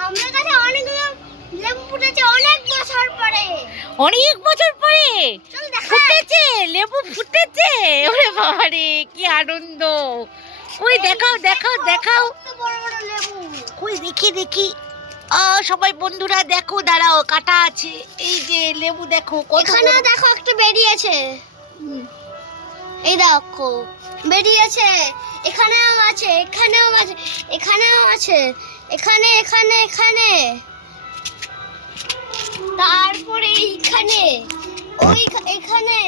আমার কাছে অনেকগুলো লেবু ফুটেছে অনেক বছর পরে। অনেক বছর পরে চল দেখাই। ফুটেছে, লেবু ফুটেছে। ওরে বাবা রে, কি আনন্দ! ওই দেখাও দেখাও দেখাও, কত বড় বড় লেবু। কই দেখি দেখি। সবাই বন্ধুরা দেখো, দাঁড়াও, কাটা আছে। এই যে লেবু দেখো কত এখানেও বড়। দেখো একটা বেরিয়েছে। এই দেখো বেরিয়েছে। এখানেও আছে, এখানেও আছে, এখানেও আছে, এখানে এখানে এখানে, তারপরে এইখানে, ওই এখানে।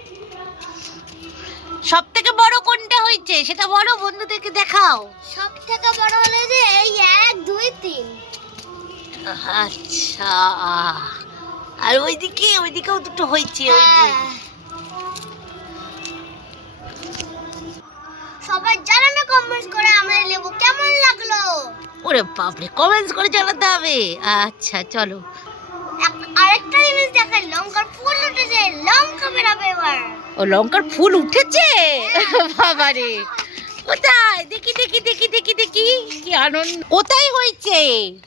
সব থেকে বড় কোনটা হয়েছে সেটা বলো, বন্ধুদেরকে দেখাও। সব থেকে বড় হলো যে এই 1 2 3। আচ্ছা, আর ওইদিকেও দুটো হয়েছে। ওই যে হ্যাঁ। সবাই জানানো কমেন্টস করে আমার লেবু কেমন লাগলো। ওরে বাপরে, কমেন্টস করে জানাতে হবে। আচ্ছা চলো। আরেকটা জিনিস দেখাই, লঙ্কার ফুল উঠেছে, লঙ্কা বেরাবে এবার। ও, লঙ্কার ফুল উঠেছে? বাবা রে, কোথায়? দেখি দেখি দেখি দেখি দেখি, কি আনন্দ! কোথায় হয়েছে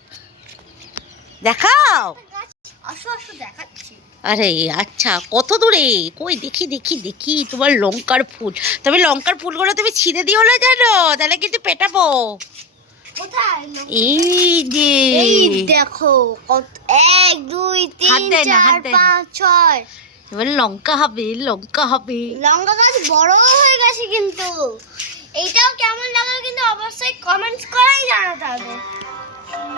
দেখাও। আসো আসো দেখাচ্ছি। আরে আচ্ছা, কত দূরে? কই দেখি দেখি দেখি তোমার লঙ্কার ফুল। তবে লঙ্কার ফুলগুলো তুমি ছিঁড়ে দিও না জানো, তাহলে কিন্তু পেটাবো। কোথায়? এই যে, এই দেখো কত, 1 2 হাত 3 দেয় না, হাত 4 দেয় না। 5 6। এবার লঙ্কা হবে, লঙ্কা হবে। লঙ্কা গাছ বড় হয়ে গেছে কিন্তু। এইটাও কেমন লাগলো কিন্তু অবশ্যই কমেন্টস করেই জানাতে হবে।